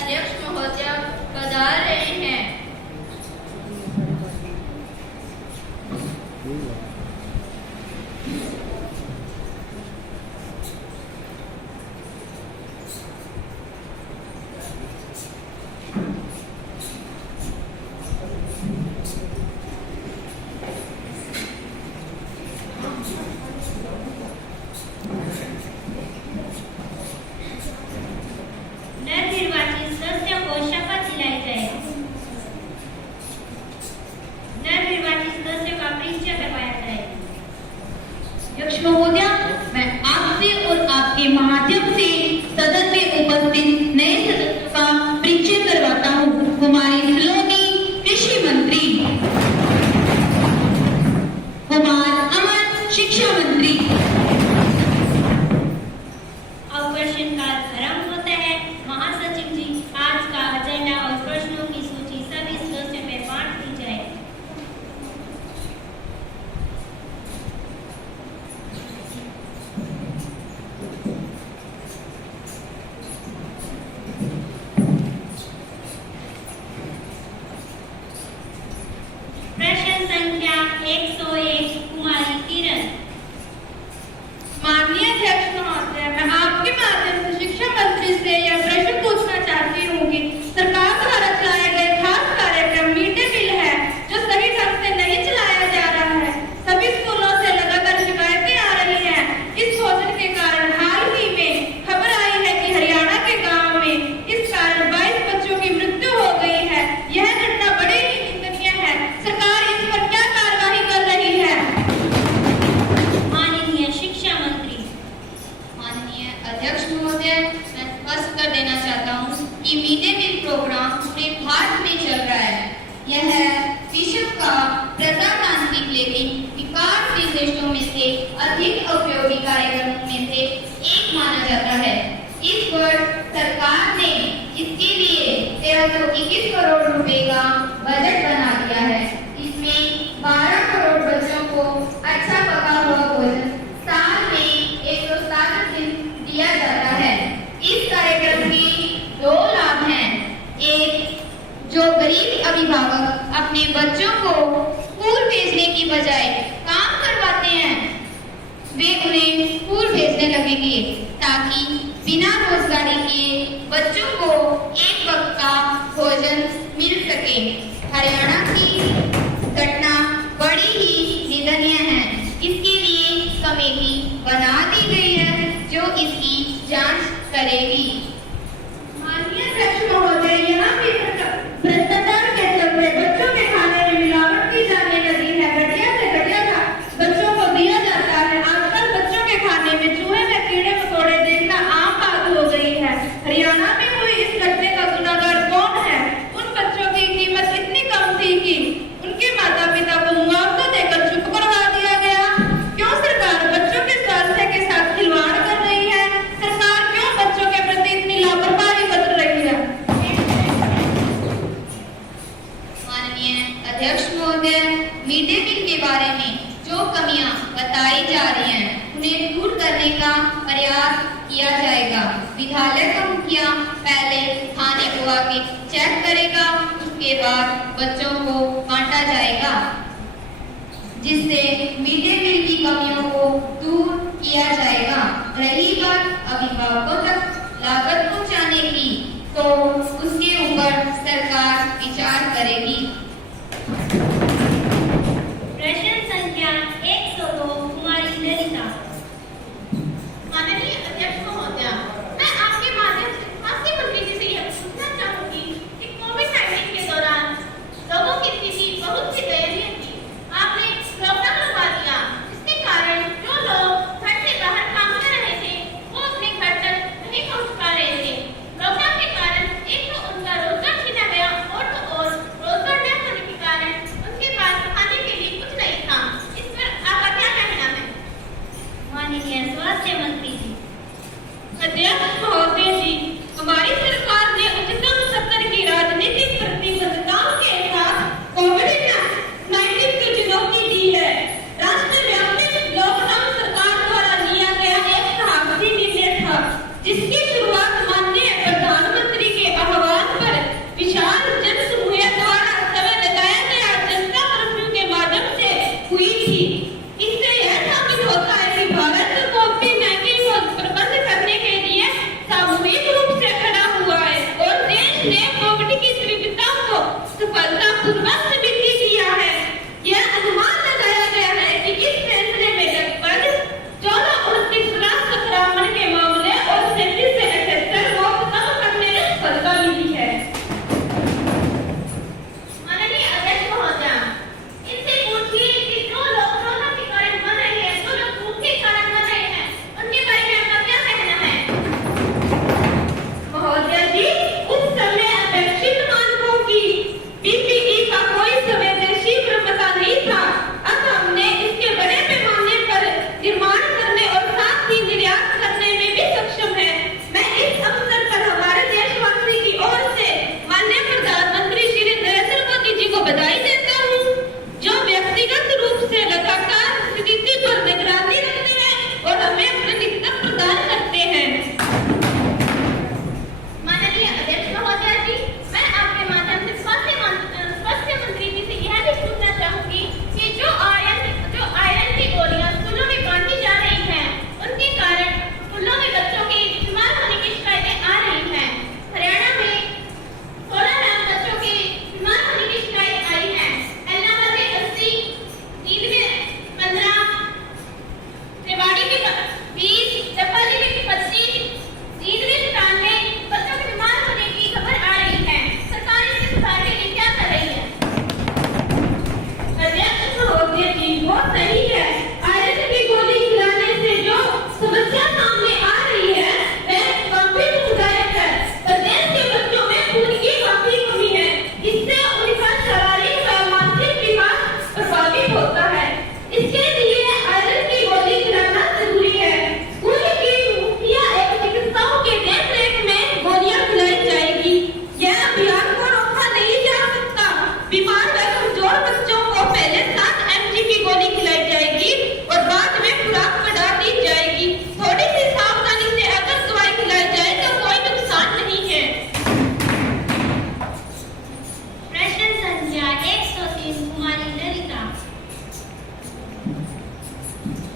अध्यक्ष महोदय पधार रहे हैं। नवनिर्वाचित सदस्य को शपथ दिलाई जाए। नवनिर्वाचित सदस्य का परिचय करवाया जाए। अध्यक्ष महोदय, मैं आपसे और आपके माध्यम से सदन में उपस्थित नए सदस्य का परिचय करवाता हूँ। कुमारी सलोनी, कृषि मंत्री। कुमार अमन, शिक्षा मंत्री। अब प्रश्नकाल आरंभ होता है। महासचिव जी, आज का एजेंडा और प्रश्नों की सूची सभी सदस्यों में बांट दी जाए। प्रश्न संख्या 101 कुमारी किरण। माननीय अध्यक्ष महोदय, मैं आपके माध्यम से शिक्षा मंत्री से यह प्रश्न पूछना चाहती हूँ कि सरकार द्वारा चलाए गए खास कार्यक्रम मिड डे मील है, जो सही ढंग से नहीं चलाया जा रहा है। सभी स्कूलों से लगातार शिकायतें आ रही हैं। इस भोजन के कारण हाल ही में खबर आई है कि हरियाणा के गाँव में इस कारण 22 बच्चों की मृत्यु हो गई है। यह घटना बड़ी ही निंदनीय है। सरकार इस पर क्या कार्रवाई कर रही है? माननीय शिक्षा मंत्री। माननीय अध्यक्ष महोदय, मैं स्पष्ट कर देना चाहता हूँ कि मिड डे मील प्रोग्राम पूरे भारत में चल रहा है। यह विश्व का प्रजातांत्रिक लेकिन विकासशील देशों में से अधिक उपयोगी कार्यक्रमों में से एक माना जाता है। इस वर्ष सरकार ने इसके लिए 1321 करोड़ रुपए का बजट बना दिया है। इसमें 12 करोड़ बच्चों को अच्छा पका हुआ भोजन साल में 160 दिन दिया जाता है। इस कार्यक्रम के 2 लाभ हैं। एक, जो गरीब अभिभावक अपने बच्चों को स्कूल भेजने की बजाय काम करवाते हैं, वे उन्हें स्कूल भेजने लगेंगे ताकि बिना रोजगारी के बच्चों को एक वक्त का भोजन मिल सके। हरियाणा की घटना बड़ी ही निंदनीय है। इसके लिए कमेटी बना दी गई है जो इसकी जांच करेगी। माननीय अध्यक्ष महोदय, यहाँ भी भ्रष्टाचार के चलते बच्चों के खाने में मिलावट की जाने लगी है। घटिया से घटिया बच्चों को दिया जाता है। आजकल बच्चों के खाने में चूहे में कीड़े मकोड़े देखना आम बात हो गई है। हरियाणा में हुई इस घटने का गुनाहगार कौन है? उन बच्चों की कीमत इतनी कम थी कि उनके माता पिता को मुआवजा देकर चुप करवा दिया गया। क्यों सरकार बच्चों के स्वास्थ्य के साथ खिलवाड़ कर रही है? सरकार क्यों बच्चों के प्रति इतनी लापरवाही बरत रही है? माननीय अध्यक्ष महोदय, मिड डे मील के बारे में जो कमियां बताई जा रही हैं, उन्हें दूर करने का प्रयास किया जाएगा। विद्यालय का मुखिया पहले खाने को आके चेक करेगा, उसके बाद बच्चों को बांटा जाएगा, जिससे मिड डे मील की कमियों को दूर किया जाएगा। रही बात अभिभावकों तक लागत पहुंचाने की, तो उसके ऊपर सरकार विचार करेगी। प्रश्न संख्या 102 कुमारी ललिता। माननीय अध्यक्ष महोदय, मैं आपके माध्यम से स्वास्थ्य मंत्री जी से यह पूछना चाहूंगी कि कोविड-19 के दौरान लोगों की स्थिति बहुत ही दयनीय थी। आपने लॉकडाउन देश ने कोविड की तीव्रता को सफलतापूर्वक नियंत्रित किया है। यह अनुमान लगाया गया है कि इस फैसले में लगभग 14-29 लाख संक्रमण के मामले और 37 से 78 मौत कम करने में सफलता मिली है। माननीय अध्यक्ष महोदय, इनसे पूछिए कि जो लोग कोरोना के कारण मर रहे हैं, जो लोग भूख के कारण मर रहे हैं, उनके बारे में आपका क्या कहना है? महोदय जी, उस समय अपेक्षित मानकों की PPE का कोई संवेदनशील प्रपता नहीं था। अब हमने इसके बड़े पैमाने पर निर्माण करने और साथ ही निर्यात करने में भी सक्षम है। मैं इस अवसर पर हमारे देशवासी की ओर से माननीय प्रधानमंत्री श्री नरेंद्र मोदी जी को बधाई देता हूँ, जो व्यक्तिगत रूप से लगातार स्थिति पर निगरानी रखते हैं और हमें प्रतिनिधित्व प्रदान करते हैं। माननीय अध्यक्ष महोदय जी, मैं आपके माध्यम से स्वास्थ्य मंत्री जी से यह भी पूछना चाहूंगी कि जो आयरन की गोलियां स्कूलों में बांटी जा रही हैं, उनके कारण स्कूलों में बच्चों की बीमार होने की शिकायतें आ रही हैं। हरियाणा में 16 लाख बच्चों की बीमार होने की शिकायत आई है। इलाहाबाद में 80, नींद में 15, रेवाड़ी में 20, नेपाली में 25, नींद में 97 बच्चों के बीमार होने की खबर आ रही है। सरकार इसके सुधार के लिए क्या कर रही है? अध्यक्ष महोदय जी, वो सही है। आयरन की गोली खिलाने से जो समस्या सामने आ रही है, वह गंभीर मुद्दायक है। प्रदेश के बच्चों में खून की काफी कमी है। इससे उनका शारीरिक और मानसिक विकास प्रभावित होता है। इसके लिए आयरन की गोली खिलाना जरूरी है। स्कूल की मुखिया एवं चिकित्सकों के देखरेख में गोलियां खिलाई जाएगी। यह अभियान को रोका नहीं जा सकता। बीमार व कमजोर बच्चों को पहले 7 mg की गोली खिलाई जाएगी और बाद में खुराक बढ़ा दी जाएगी। थोड़ी सी सावधानी से अगर दवाई खिलाई जाए तो कोई नुकसान नहीं है। प्रश्न संख्या 103 कुमारी ललिता।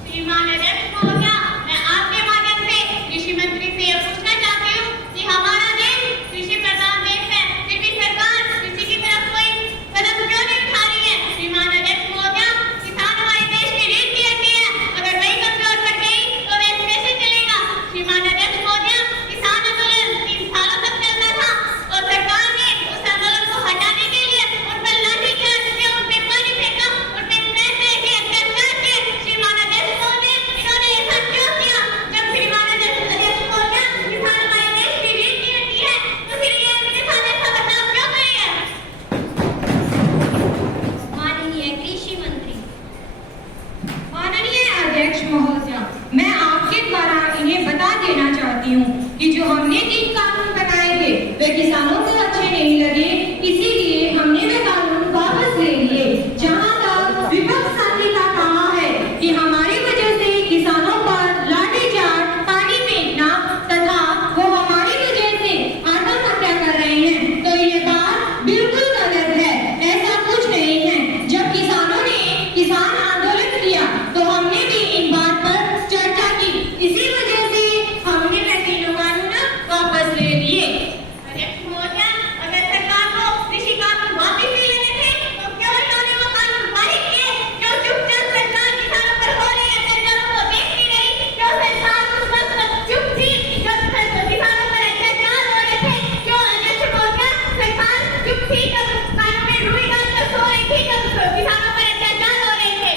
श्रीमान अध्यक्ष महोदय, मैं आपके माध्यम से कृषि मंत्री से यह पूछना चाहती हूँ कि हमारा देश कृषि प्रधान देश है, फिर भी सरकार कृषि की तरफ कोई कदम क्यों नहीं उठा रही है? श्रीमान अध्यक्ष महोदय, किसान हमारे देश की रीढ़ की हड्डी है। अगर वही कमजोर पड़ गई तो देश कैसे चलेगा? श्रीमान अध्यक्ष महोदय, किसान आंदोलन 3 सालों तक चलता था और सरकार ने उस आंदोलन को हटाने के लिए उन पर लाठीचार्ज किया, उन पर पानी फेंका, उन पर पैसे के अत्याचार किए। श्रीमान अध्यक्ष महोदय, इन्होंने ऐसा क्यों किया? जब श्रीमान अध्यक्ष महोदय, किसान हमारे देश की रीढ़ की हड्डी है, तो फिर ये किसान ऐसा बर्ताव क्यों करेंगे? माननीय कृषि मंत्री। माननीय अध्यक्ष महोदय, मैं आपके द्वारा इन्हें बता देना चाहती हूँ कि जो हमने 3 कानून बनाए थे वे किसानों को अच्छे नहीं लगे, इसीलिए हमने वे कानून वापस ले लिए। जहाँ तक विपक्ष साथी का कहा है कि हमारी वजह से किसानों पर लाठीचार्ज, पानी फेंकना तथा वो हमारी वजह से आत्महत्या कर रहे हैं, तो ये बात बिल्कुल गलत है। ऐसा कुछ नहीं है। जब किसानों ने किसान आंदोलन किया तो हमने भी इन बात पर चर्चा की। इसी वजह से हमने वे 3 कानून वापस ले लिए। अध्यक्ष महोदय, अगर सरकार को कृषि कानून वापस ले लेने थे तो क्यों इन्होंने वो कानून पारित किए? क्यों चुपचाप सरकार किसानों पर हो रही अत्याचारों को देख नहीं रही? क्यों सरकार उस वक्त चुप थी जब किसानों पर अत्याचार हो रहे थे? क्यों अध्यक्ष महोदय, सरकार चुप थी जब कानून में रुई डालकर सो रही थी, जब किसानों पर अत्याचार हो रहे थे?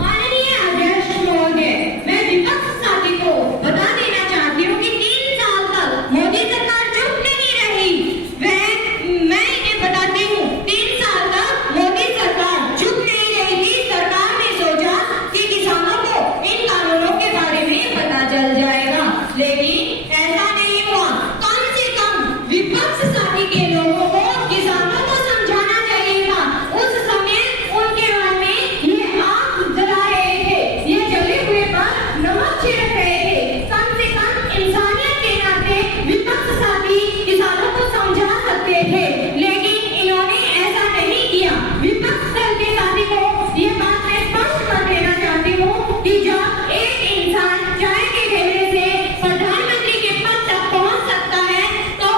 माननीय अध्यक्ष महोदय, मैं विपक्ष साथी को बता देना चाहती हूँ कि 3 साल तक मोदी सरकार चुप नहीं रही। मैं इन्हें बताती हूँ, 3 साल तक मोदी सरकार चुप नहीं रही थी। सरकार ने सोचा कि किसानों को इन कानूनों के बारे में पता चल जाएगा, लेकिन ऐसा नहीं हुआ। कम से कम विपक्ष साथी के लोगों को किसानों को समझाना चाहिए था। उस समय उनके मन में ये आग जला रहे थे, ये जले हुए पर नमक छिड़क रहे थे। कम से कम इंसानियत के नाते विपक्ष साथी किसानों को समझा सकते थे, लेकिन इन्होंने ऐसा नहीं किया। विपक्ष दल के साथी को ये बात मैं स्पष्ट कर देना चाहती हूँ कि जब एक इंसान चाय के ठेले से प्रधानमंत्री के पद तक पहुँच सकता है तो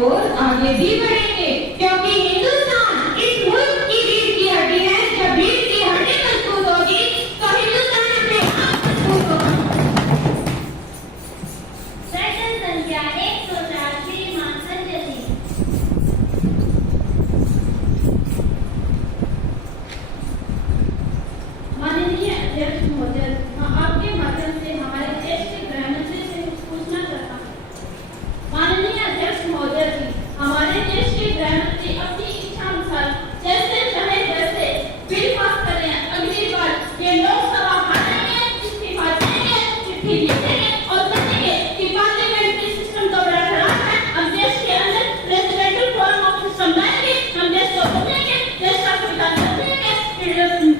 और आगे भी बढ़ेंगे, क्योंकि हिंदुस्तान इस मुल्क की रीढ़ की हड्डी है। जब रीढ़ की हड्डी मजबूत होगी तो हिंदुस्तान अपने आप मजबूत होगा। प्रश्न संख्या 104 श्रीमान संजय सिंह। माननीय अध्यक्ष महोदय, आपके माध्यम से हमारे देश के गृह मंत्री से कुछ पूछना चाहता हूँ। माननीय अध्यक्ष महोदय जी, हमारे देश के गृह मंत्री अपनी इच्छा अनुसार जैसे चाहे वैसे बिल पास करें। अगली बार ये लोकसभा हारेंगे, इस्तीफा देंगे, चिट्ठी लिखेंगे और कहेंगे कि पार्लियामेंट्री सिस्टम तो बड़ा खराब है। हम देश के अंदर प्रेसिडेंशियल फॉर्म ऑफ सिस्टम लाएंगे, हम देश को बदलेंगे, देश का संविधान बदलेंगे।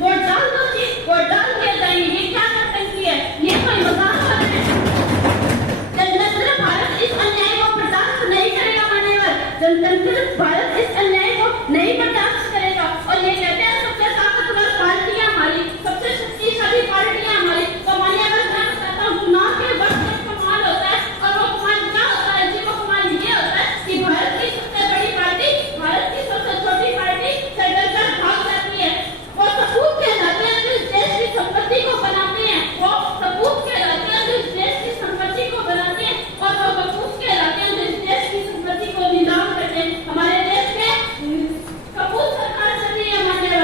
वोट डाल दो जी, वोट डाल दिया जाएंगे। ये क्या नौटंकी है? ये कोई मजाक है? जनतंत्र भारत इस अन्याय को बर्दाश्त नहीं करेगा। मान्यवर, जनतंत्र भारत इस अन्याय को नहीं बर्दाश्त करेगा। और ये कहते हैं सबसे ताकतवर पार्टियां हमारी, सबसे शक्तिशाली पार्टियां हमारी। तो मान्यवर, मैं बताता हूँ, चुनाव के वक्त एक कमाल होता है और वो कमाल क्या होता है जी? वो कमाल ये होता है कि भारत की सबसे बड़ी पार्टी भारत की सबसे छोटी पार्टी से डरकर भाग जाती है। वो सबूत कहलाते हैं जो इस देश की संपत्ति को बनाते हैं। वो सबूत कहलाते हैं जो इस देश की संपत्ति को बनाते हैं और वो सबूत कहलाते हैं जो इस देश की संपत्ति को नीलाम करते हैं। हमारे देश में कपूर सरकार चल रही है। हमारे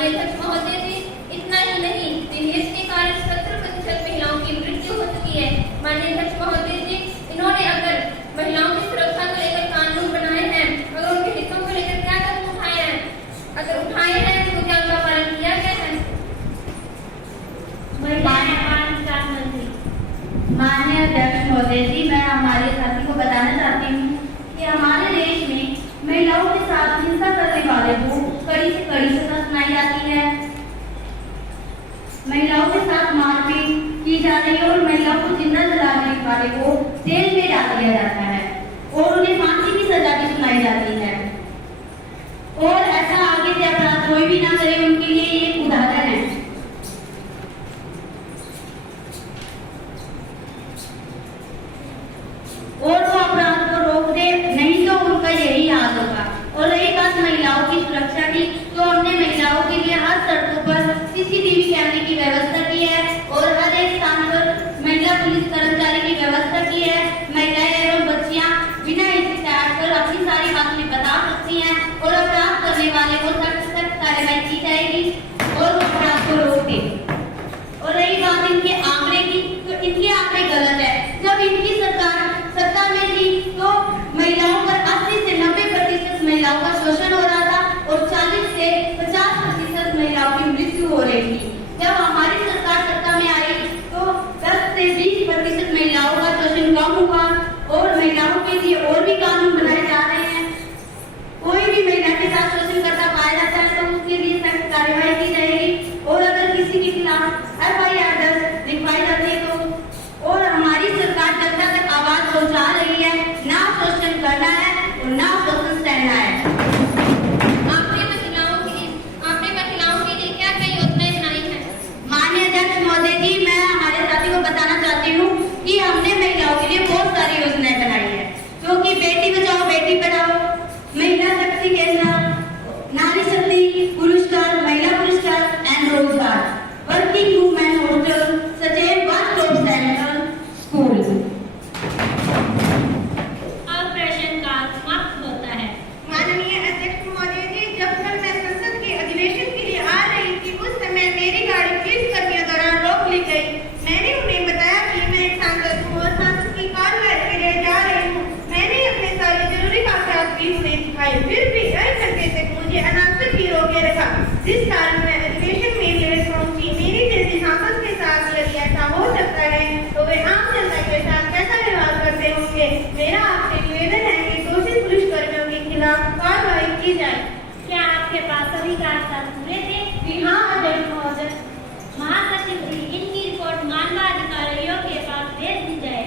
माननीय अध्यक्ष महोदय जी, इतना ही नहीं, दहेज के कारण 70% महिलाओं की मृत्यु हो चुकी है। माननीय अध्यक्ष महोदय जी, इन्होंने अगर महिलाओं की सुरक्षा को लेकर कानून बनाए हैं, अगर उनके हितों को लेकर क्या कदम उठाए हैं, अगर उठाए हैं तो क्या उनका पालन किया गया है? माननीय अध्यक्ष महोदय जी, मैं हमारे साथी को बताना चाहती हूँ कि हमारे देश में महिलाओं के साथ हिंसा करने वाले को कड़ी से कड़ी सजा सुनाई जाती है। महिलाओं के साथ मारपीट की जा रही है और महिलाओं को जिंदा जलाने वाले को जेल में डाल दिया जाता है और उन्हें फांसी की सजा भी सुनाई जाती है। और ऐसा आगे से अपराध कोई भी ना करे, उनके लिए ये एक उदाहरण है। और वो अपराध को रोक दे, नहीं तो उनका यही हाल होगा। और रही बात महिलाओं की सुरक्षा की, तो हमने महिलाओं के लिए हर सड़कों पर CCTV कैमरे की व्यवस्था की है और हर एक स्थान पर महिला पुलिस कर्मचारी की व्यवस्था की है। महिलाएं एवं बच्चियां बिना हिचकिचाहट कर अपनी सारी बातें बता सकती हैं और अपराध करने वाले को सख्त कार्रवाई की जाएगी और वो अपराध को रोक दे। और रही बात इनके आंकड़े की, तो इनके आंकड़े गलत है। जब इनकी सरकार सत्ता में थी तो महिलाओं पर 80 से 90% महिलाओं का शोषण हो रहा था और 40 से 50% महिलाओं की मृत्यु हो रही थी। जब हमारी सरकार सत्ता में आई तो 10 से 20% महिलाओं का शोषण कम हुआ और महिलाओं के लिए और भी कानून बनाए जा रहे हैं। कोई भी महिला के साथ शोषण करता पाया जाता है तो उसके लिए सख्त कार्रवाई की जाएगी और अगर किसी के खिलाफ FIR दर्ज लिखवाई जाती है तो। और हमारी सरकार जनता तक आवाज पहुंचा रही है, ना शोषण करना है और ना शोषण सहना है। आपने महिलाओं के लिए क्या क्या योजनाएं बनाई हैं? माननीय अध्यक्ष महोदय जी, मैं हमारे साथी को बताना चाहती हूँ कि हमने महिलाओं के लिए बहुत सारी योजनाएं बनाई है, जो कि बेटी बचाओ बेटी पढ़ाओ, महिला शक्ति केंद्र, नारी शक्ति पुरस्कार, महिला पुरस्कार एंड रोजगार, वर्किंग वुमेन हॉस्टल, सचेत वन स्टॉप सेंटर, स्कूल। अब प्रश्नकाल समाप्त होता है। माननीय अध्यक्ष महोदय जी, जब तक मैं संसद के अधिवेशन के लिए आ रही थी उस समय मेरी गाड़ी पुलिस कर्मियों द्वारा रोक ली गई। मैंने उन्हें बताया कि मैं एक सांसद हूँ और सांसद की कार्रवाई के लिए जा रही हूँ। मैंने अपने सारे जरूरी कागजात भी उन्हें दिखाए, फिर भी 1 घंटे तक मुझे अनावश्यक ही रोके रखा, जिस कारण मैं अधिवेशन में लेट पहुंची। मेरी जैसी सांसद के साथ यदि ऐसा हो सकता है तो वे आम जनता के साथ कैसा व्यवहार करते होंगे। मेरा आपसे निवेदन है कि दोषी पुलिस कर्मियों के खिलाफ कार्रवाई की जाए। क्या आपके पास सभी कागजात पूरे थे? जी हाँ अध्यक्ष महोदय। महासचिव जी, इनकी रिपोर्ट मानव अधिकारियों के पास भेज दी जाए।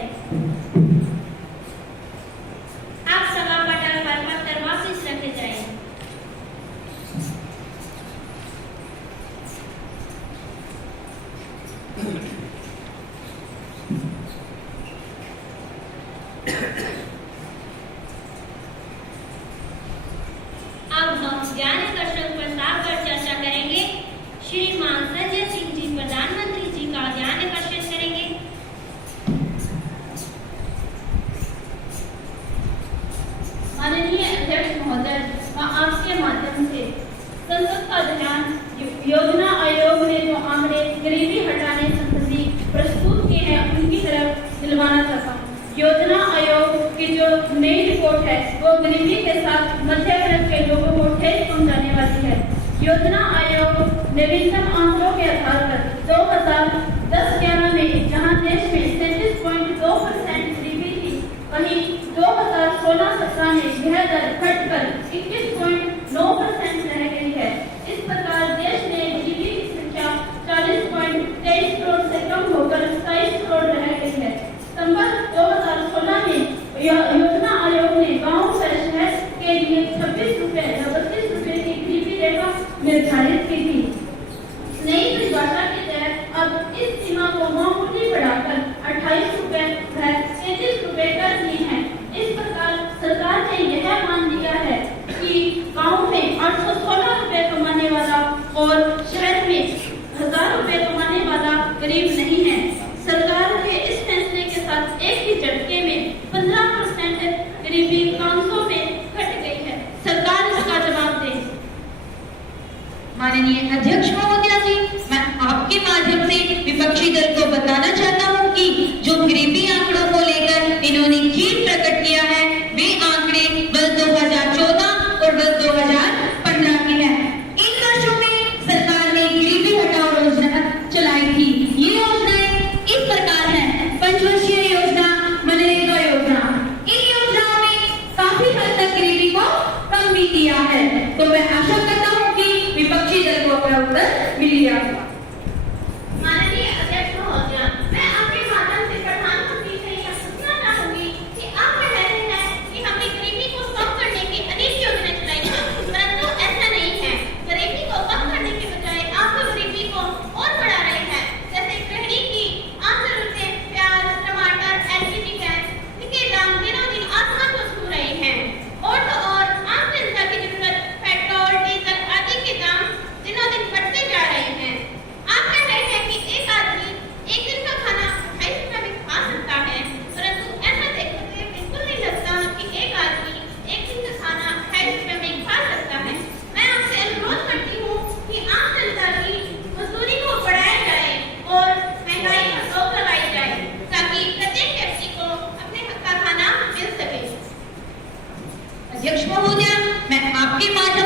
आप सभा पटल पर पत्थर वापिस रखे जाए। अब हम ध्यानाकर्षण प्रस्ताव पर चर्चा करेंगे। श्रीमान संजय सिंह जी प्रधानमंत्री जी का ध्यानाकर्षण करेंगे। माननीय अध्यक्ष महोदय, मैं आपके माध्यम से संसद का ध्यान योजना आयोग ने जो आंकड़े गरीबी हटाने संबंधी प्रस्तुत किए हैं उनकी तरफ दिलवाना चाहता हूँ। योजना आयोग की जो नई रिपोर्ट है वो गरीबी के साथ मध्य वर्ग के लोगों को ठेस पहुंचाने वाली है। योजना आयोग नवीनतम आंकड़ों के आधार पर 2010-11 में जहां देश में 37.2% गरीबी थी, वहीं 2016-17 में यह दर घटकर 21.9% रह गई है। इस प्रकार देश में गरीबी की संख्या 40.23 करोड़ से कम होकर 27 करोड़ रह गई है। सितंबर 2016 में योजना आयोग ने गांव से शहर के लिए 26 रुपए या 32 रुपए की गरीबी रेखा निर्धारित की थी। नई परिभाषा के तहत अब इस सीमा को मामूली बढ़ाकर 28 रुपए व 33 रुपए कर दी है। इस प्रकार सरकार ने यह मान लिया है कि गांव में 816 रुपए कमाने वाला और शहर में 1000 रुपए कमाने वाला गरीब नहीं है। सरकार के इस फैसले के साथ एक ही झटके में 15% गरीबी 500 में घट गई है। सरकार इसका जवाब दे। माननीय अध्यक्ष आपके माता